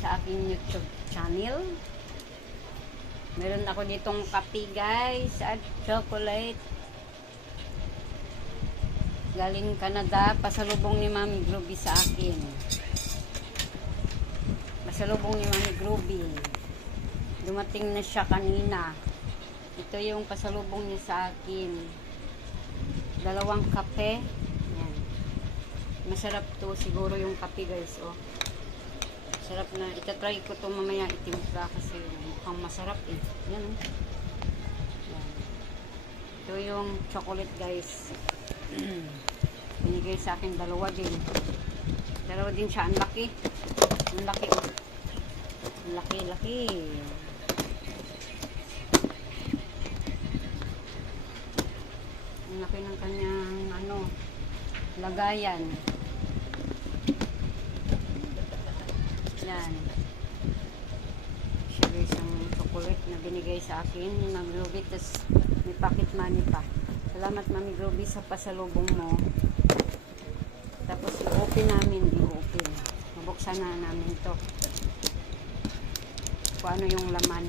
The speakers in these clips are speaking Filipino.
sa aking YouTube channel. Meron ako ditong kape guys at chocolate. Galing Canada, pasalubong ni Mami Groovy sa akin. Pasalubong ni Mami Groovy. Dumating na siya kanina. Ito yung pasalubong niya sa akin. 2 kape. Yan. Masarap to siguro yung kape guys. Oh. Sarap na. Itatry ko to mamaya itimpla kasi mukhang masarap eh. Yan oh. Yan. Ito yung chocolate guys. Binigay sa akin 2 din. 2 din siya. Ang laki. Ang laki oh. Ang laki. Ang laki ng kanyang lagayan. Yan. Siya guys ang chocolate na binigay sa akin ni Mami Groovy. Tapos may pocket money pa. Salamat Mami Groovy sa pasalubong mo. Tapos i-open namin. Mabuksan na namin to. Kung ano yung laman.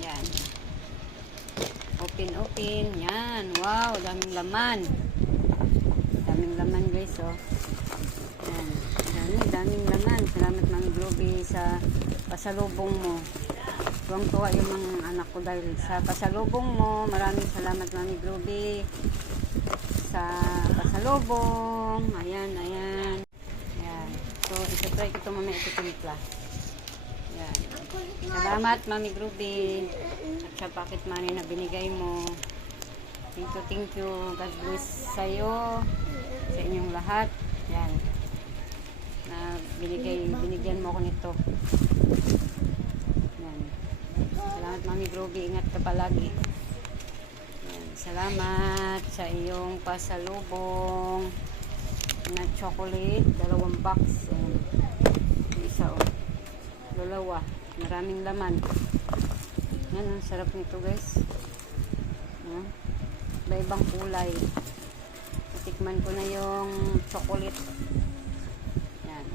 Yan. Open. Yan. Wow, daming laman. Daming laman guys, oh. Yan. Daming laman. Salamat Mami Groovy sa pasalubong mo. Tuwang-tuwa yung mga anak ko dahil sa pasalubong mo. Maraming salamat Mami Groovy sa pasalubong. Ayan. So, ito-try ko ito mamaya itimpla. Yan. Salamat Mami Groovy at sa pocket money na binigay mo. Thank you. God bless sa'yo, sa inyong lahat. Yan. Na binigyan mo ako nito. Yan. Salamat Mami Groovy. Ingat ka palagi. Yan. Salamat sa iyong pasalubong na chocolate. 2 box. Yan. Isa oh. 2. Maraming laman. Yan, ang sarap nito guys. Iba-ibang kulay. Natikman ko na yung chocolate. Yan.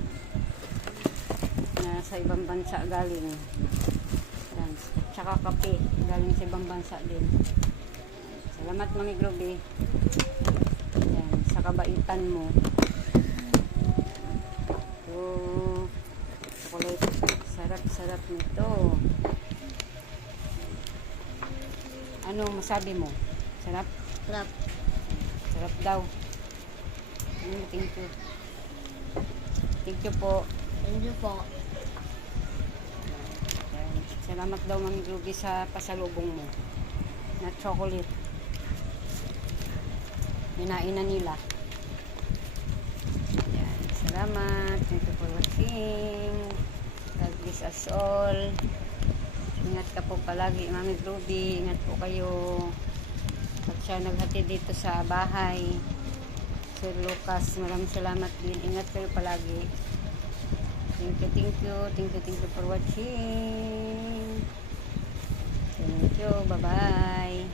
Na sa ibang bansa galing. Yan. Tsaka kape. Galing sa ibang bansa din. Salamat Mami Groovy. Yan. Sa kabaitan mo. So, chocolate. Sarap nito. Ano masabi mo? Sarap? Sarap daw. Thank you. Thank you po. Salamat daw Mami Groovy sa pasalubong mo na chocolate. Hinain na nila. Yan. Salamat. Thank you for watching. God bless us all. Ingat ka po palagi Mami Groovy. Ingat po kayo. At siya naghatid dito sa bahay. Sir Lucas, maraming salamat din. Ingat kayo palagi. Thank you for watching. Thank you. Bye-bye.